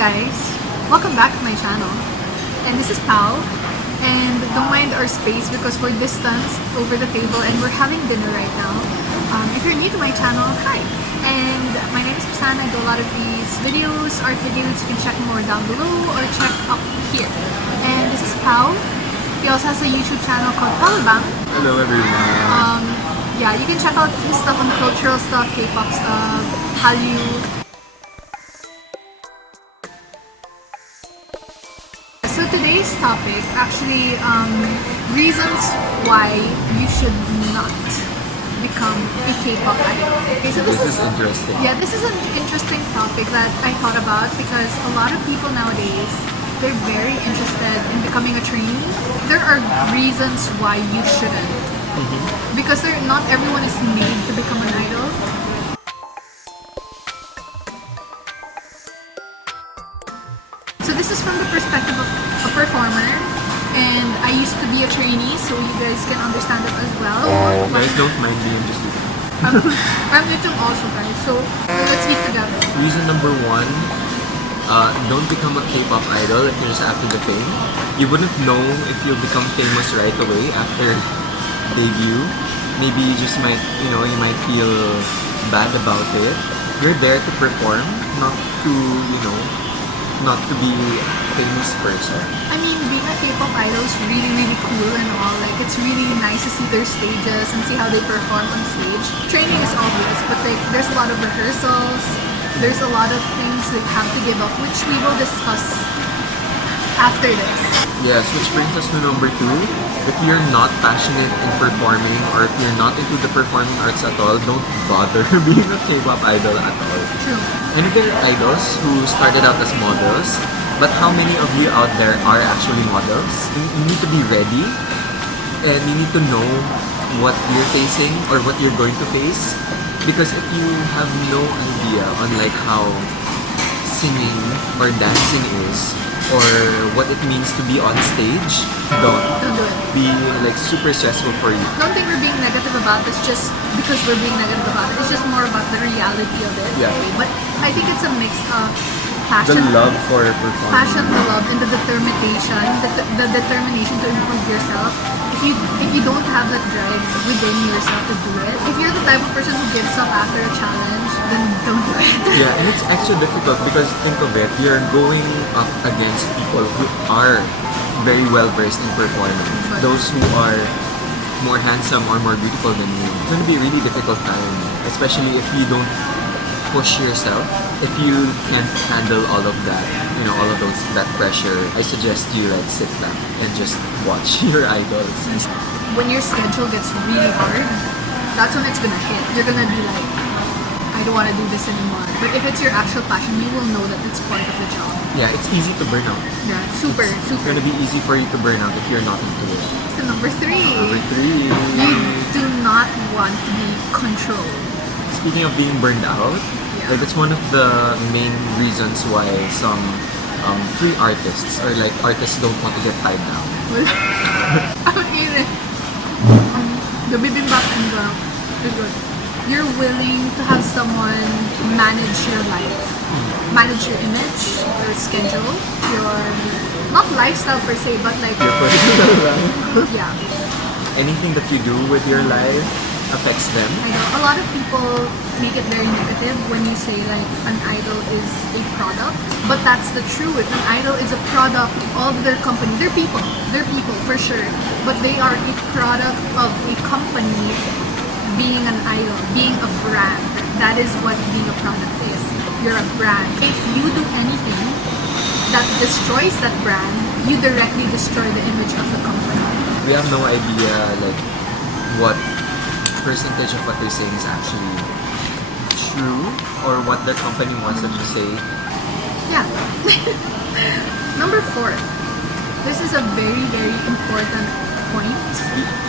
guys, welcome back to my channel, and this is PAO, and don't mind our space because we're distanced over the table and we're having dinner right now. If you're new to my channel, hi, and my name is Krisan. I do a lot of these videos, art videos. You can check more down below or check up here. And this is PAO. He also has a YouTube channel called mukbang. Hello everyone. Yeah, you can check out his stuff on the cultural stuff, K-pop stuff, Hallyu. So today's topic, actually, reasons why you should not become a K-pop idol. Okay, so this is interesting. Yeah, this is an interesting topic that I thought about because a lot of people nowadays, they're very interested in becoming a trainee. There are reasons why you shouldn't. Because not everyone is made to become an idol. So this is from the perspective of a performer, and I used to be a trainee, so you guys can understand it as well. Guys, don't mind me, I'm just looking. I'm little also, guys, so let's eat together. Reason number one, don't become a K-pop idol if you're just after the fame. You wouldn't know if you'll become famous right away after debut. Maybe you just might, you might feel bad about it. You're there to perform, not to, not to be a famous person. I mean, being a K-pop idol is really, really cool and all. Like, it's really nice to see their stages and see how they perform on stage. Training is obvious, but like, there's a lot of rehearsals. There's a lot of things they have to give up, which we will discuss after this. Yes, which brings us to number two. If you're not passionate in performing, or if you're not into the performing arts at all, don't bother being a K-pop idol at all. True. And there are idols who started out as models, but how many of you out there are actually models? You need to be ready, and you need to know what you're facing or what you're going to face. Because if you have no idea on like how singing or dancing is, or what it means to be on stage, don't do it. Be like super stressful for you. Don't think we're being negative about this just because we're being negative about it. It's just more about the reality of it. Yeah. But I think it's a mix of passion, The love for performing. passion, the love, and the determination, the determination to improve yourself. If you don't have that drive within yourself to do it, if you're the type of person who gives up after a challenge, then don't do it. Yeah, and it's extra difficult because think of it, you're going up against people who are very well versed in performing. Those who are more handsome or more beautiful than you. It's going to be a really difficult time, especially if you don't push yourself. If you can't handle all of that, all of that pressure, I suggest you like sit back and just watch your idols. When your schedule gets really hard, that's when it's gonna hit. You're gonna be like, I don't want to do this anymore. But if it's your actual passion, you will know that it's part of the job. Yeah, it's easy to burn out. Yeah, super. It's gonna be easy for you to burn out if you're not into it. So number three. Number three. You do not want to be controlled. Speaking of being burned out, like that's one of the main reasons why some free artists or like artists don't want to get tied down. I'll eat it. The bibimbap and the good. You're willing to have someone manage your life, manage your image, your schedule, your not lifestyle per se, but like Your personal life. Yeah. Anything that you do with your life affects them. I know a lot of people make it very negative when you say like an idol is a product, but that's the truth. An idol is a product of their company. They're people for sure, but they are a product of a company being an idol, being a brand. That is what being a product is. You're a brand. If you do anything that destroys that brand, you directly destroy the image of the company. We have no idea like what percentage of what they're saying is actually true or what their company wants them to say. Yeah. Number four. This is a very, very important point.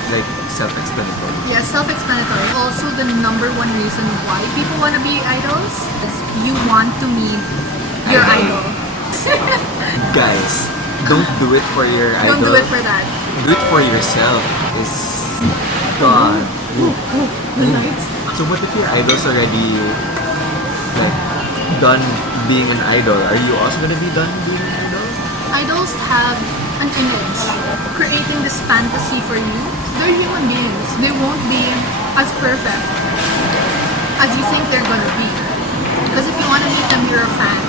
Like self-explanatory. Yeah, self-explanatory. Also, the number one reason why people want to be idols is you want to meet your idol. Guys, don't do it for your idol. Don't do it for that. Do it for yourself. God. The lights. So what if your idol's already like done being an idol, are you also gonna be done being an idol? Idols have an image, creating this fantasy for you. They're human beings. They won't be as perfect as you think they're gonna be. Because if you want to meet them, you're a fan.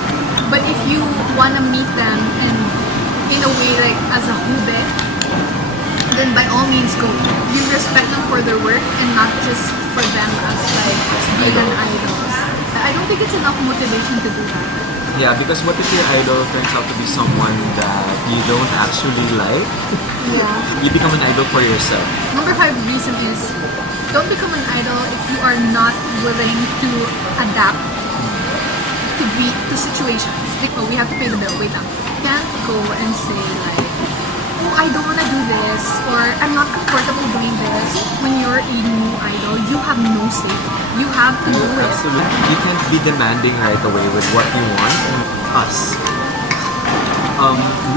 But if you want to meet them in a way like as a hube, then by all means go. You respect them for their work and not just for them as like being an idol. I don't think it's enough motivation to do that. Yeah, because what if your idol turns out to be someone that you don't actually like? Yeah. You become an idol for yourself. Number 5 reason is don't become an idol if you are not willing to adapt to situations. Like, oh, we have to pay the bill. Wait lang. You can't go and say like, oh, I don't want to do this, or I'm not comfortable doing this. When you're a new idol, you have no say. You have to do it. Absolutely. You can't be demanding right away with what you want. Us.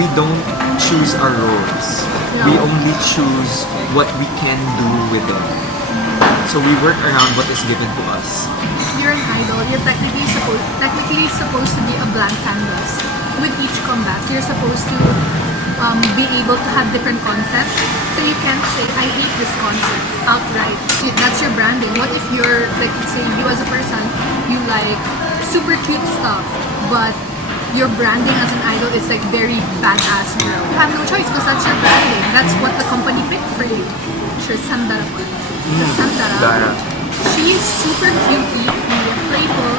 We don't choose our roles. Yeah. We only choose what we can do with them. So we work around what is given to us. If you're an idol, you're technically supposed to be a blank canvas. With each comeback, you're supposed to be able to have different concepts. So you can't say, I hate this concept outright. That's your branding. What if you're, like, say, you as a person, you like super cute stuff, but your branding as an idol is like very badass girl. You have no choice because that's your branding. That's what the company picked for you. Krisan Dara. She's super cutie, playful,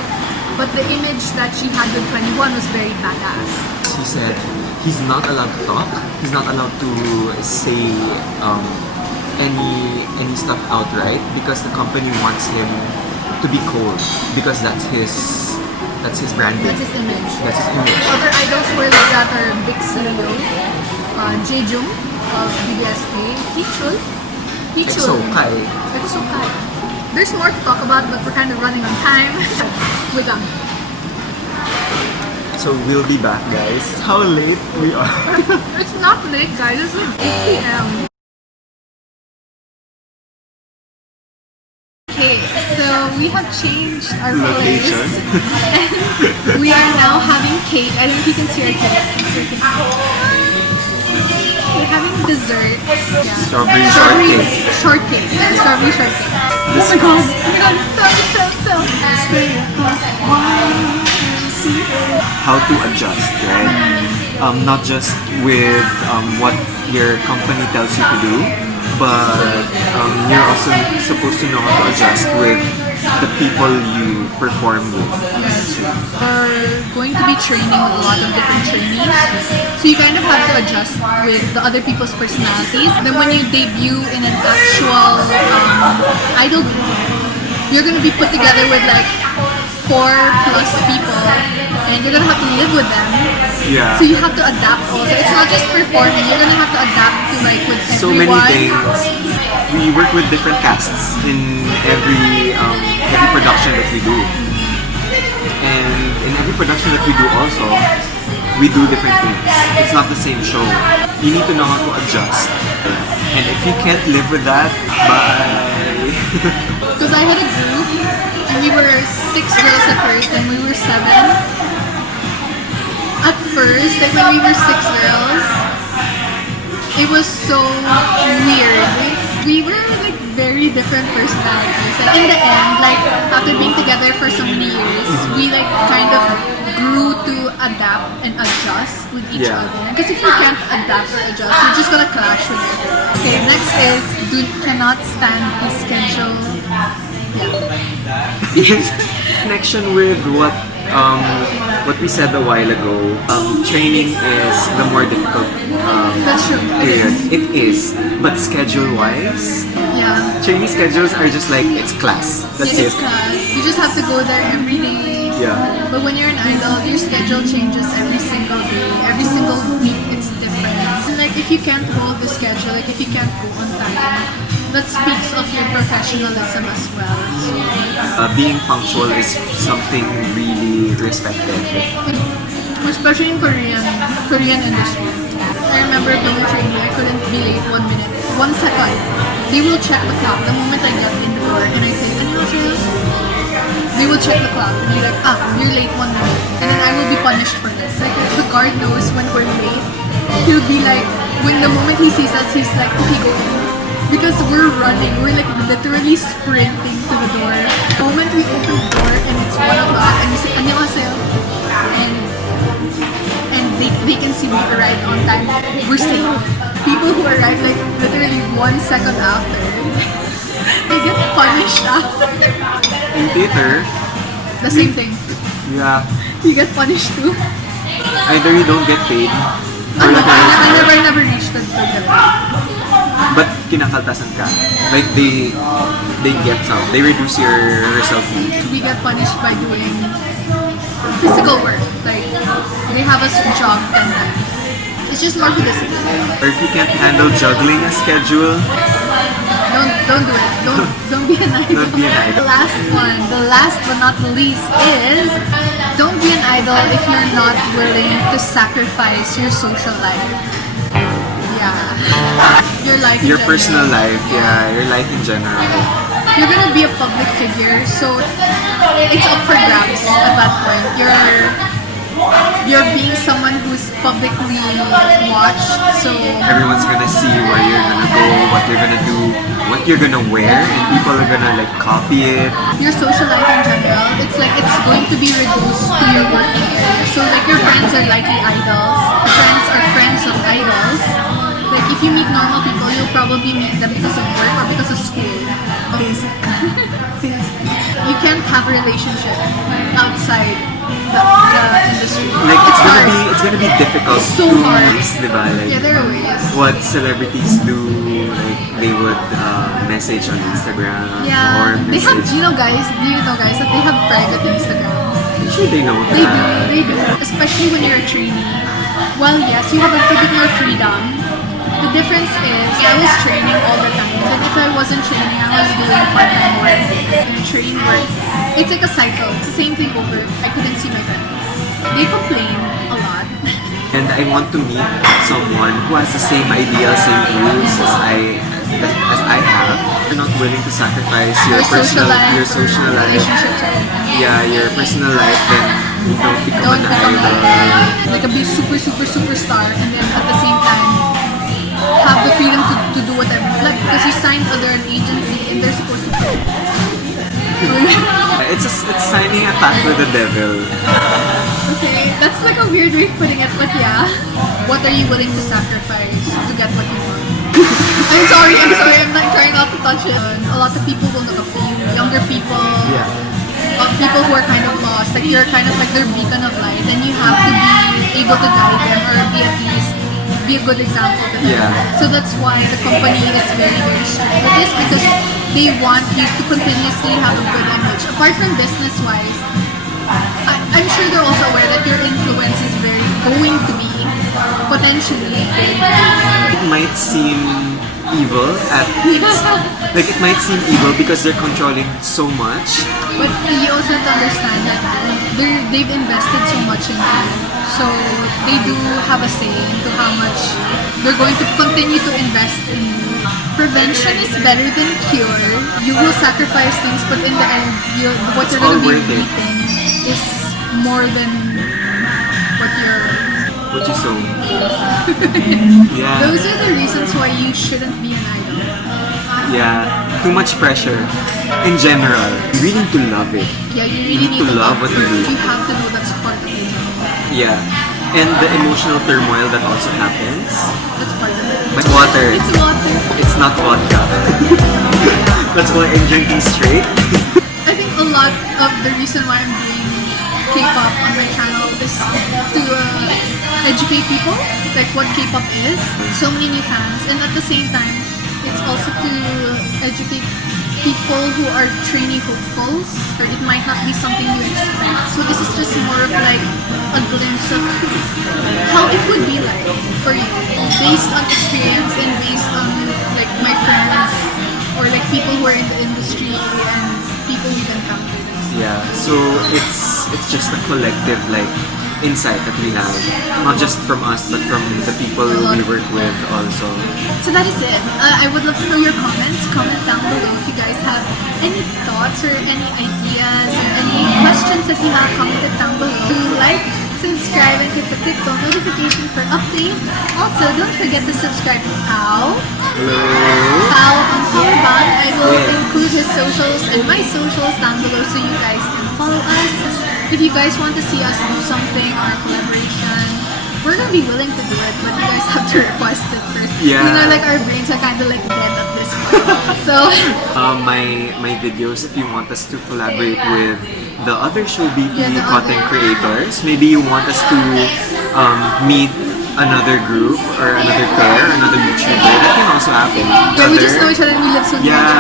but the image that she had with 21 was very badass. He said he's not allowed to talk. He's not allowed to say any stuff outright because the company wants him to be cold because that's his branding. That's his image. That's his image. Other idols who are like that are Big CEO, Jaejoong of BBSK, Hichul. EXO Kai. EXO Kai. There's more to talk about, but we're kind of running on time. We're done. So we'll be back, guys. How late we are. It's not late, guys. It's like 8 p.m. Okay, so we have changed our place. Location. And we are now having cake. I don't know if you can see our cake. We're having dessert. Yeah. Strawberry shortcake. Shortcake. Yeah, strawberry shortcake. Oh my god. How to adjust, right? Not just with what your company tells you to do, but you're also supposed to know how to adjust with the people you perform with. We're going to be training with a lot of different trainees. So you kind of have to adjust with the other people's personalities. Then when you debut in an actual idol group, you're going to be put together with like 4+ people and you're going to have to live with them. Yeah. So you have to adapt also. It's not just performing, you're going to have to adapt to like with everyone. So many things. We work with different casts in every production that we do. And in every production that we do also, we do different things. It's not the same show. You need to know how to adjust. And if you can't live with that, bye. Because I had a group and we were 6 girls at first and we were 7. At first, like when we were 6 girls, it was so weird. We were like very different personalities. Like in the end, like after being together for so many years, we like kind of grew to adapt and adjust with each other. Because if you can't adapt or adjust, you're just gonna clash with it. Okay, next is cannot stand the schedule. Yeah. Connection with what we said a while ago. Training is the more difficult That's true. period. It is, but schedule-wise, Yeah. trainee schedules are just like it's class. That's Yeah, it. it's class. You just have to go there every day. Yeah. But when you're an idol, your schedule changes every single day. Every single week, it's different. And like, if you can't hold the schedule, like if you can't go on time, that speaks of your professionalism as well. So, Being punctual is something really respected. especially in Korean industry. I remember being a trainee, I couldn't be late 1 minute. 1 second. They will check the clock the moment I get in the door and I say, "안녕하세요." they will check the clock and be like, you're late 1 minute. And then I will be punished for this. Like, the guard knows when we're late. He'll be like, when the moment he sees us, he's like, okay, go in. Because we're running, we're like literally sprinting to the door. The moment we open the door and it's 1 o'clock and we say, 안녕하세요. And they can see we arrived on time, we're safe. People who arrive like literally 1 second after, they get punished after. In theater, The same thing. yeah, You get punished too. either you don't get paid, or like I never reached the level. but kinakaltasan ka. Like they get some, they reduce your result fee. We get punished by doing physical work. Like, they have us jog 10 times. It's just more for discipline. Or if you can't handle juggling a schedule, Don't do it. Don't be an idol. Don't be an idol. The last but not the least is, don't be an idol if you're not willing to sacrifice your social life. Yeah. Your life in your general. personal life, yeah, your life in general. You're gonna be a public figure, so it's up for grabs at that point. You're being someone who's publicly watched, so Everyone's gonna see where you're gonna go, what you're gonna do, what you're gonna wear, and people are gonna like copy it. your social life in general, it's like it's going to be reduced to your working area. So like your friends are likely idols, friends are friends of idols. Like if you meet normal people, you'll probably meet them because of work or because of school. You can't have a relationship outside the industry. Like it's hard. gonna be difficult So to hard. diba, like Yeah, there are ways. what celebrities do, like they would message on Instagram or They have, message. do you know guys that they have private Instagrams? I'm sure they know They that. do. Especially when you're a trainee. Well, yes, you have a bit more freedom. The difference is, I was training all the time. But if I wasn't training, I was doing part-time work. And training work, it's like a cycle. It's the same thing over. I couldn't see my friends. They complain a lot. And I want to meet someone who has the same ideals and views as I have. You're not willing to sacrifice your social life, your social life, relationships, yeah, your personal life, then you don't become don't an become idol. like a big superstar, and then at the same time have the freedom to do whatever you like, because you signed under an agency and they're supposed to pay. It's signing a pact with the devil. Okay, that's like a weird way of putting it, but yeah. What are you willing to sacrifice to get what you want? I'm sorry, I'm not trying not to touch it. A lot of people will look up to you, younger people, Yeah. people who are kind of lost, like you're kind of like their beacon of light, and you have to be able to guide them, or be at least be a good example to them. Yeah. So that's why the company is very, very strict with this, because they want you to continuously have a good image. Apart from business-wise, I'm sure they're also aware that your influence is going to be potentially very big. It might seem evil like it might seem evil because they're controlling so much. But you also have to understand that they've invested so much in you. So they do have a say into how much they're going to continue to invest in you. Prevention is better than cure. You will sacrifice things, but in the end, what you're going to be all worth it. reaping is more than what you're... What you sow. Yeah. Those are the reasons why you shouldn't be an idol. Yeah. Too much pressure. In general, you really need to love it. Yeah, you really need to love what you do. You have to know that's part of it. Yeah. And the emotional turmoil that also happens. That's part of it. But water. It's water. It's not vodka. That's why I'm drinking straight. I think a lot of the reason why I'm doing K-pop on my channel is to educate people, like what K-pop is. So many new fans, and at the same time, it's also to educate people who are trainee hopefuls, or it might not be something you expect. So this is just more of like a glimpse of how it would be like for you, based on experience and based on like my friends or like people who are in the industry and people we've encountered. Yeah. So it's just a collective like insight that we have, not just from us but from the people we work with also. So that is it. I would love to know your comments. Comment down below if you guys have any thoughts or any ideas or any questions that you have. Comment it down below. Like, subscribe, and hit the click bell notification for update. Also, don't forget to subscribe to PAO. PAO on Showbt. I will include his socials and my socials down below so you guys can follow us. If you guys want to see us do something or a collaboration, we're gonna be willing to do it, but you guys have to request it first. Yeah. You know, like our brains are kind of like dead at this point. So, my videos, if you want us to collaborate with the other Showbt the content other- creators, maybe you want us to meet another group or another pair, another YouTuber, that can also happen. yeah, we just know each other and we live so near Yeah,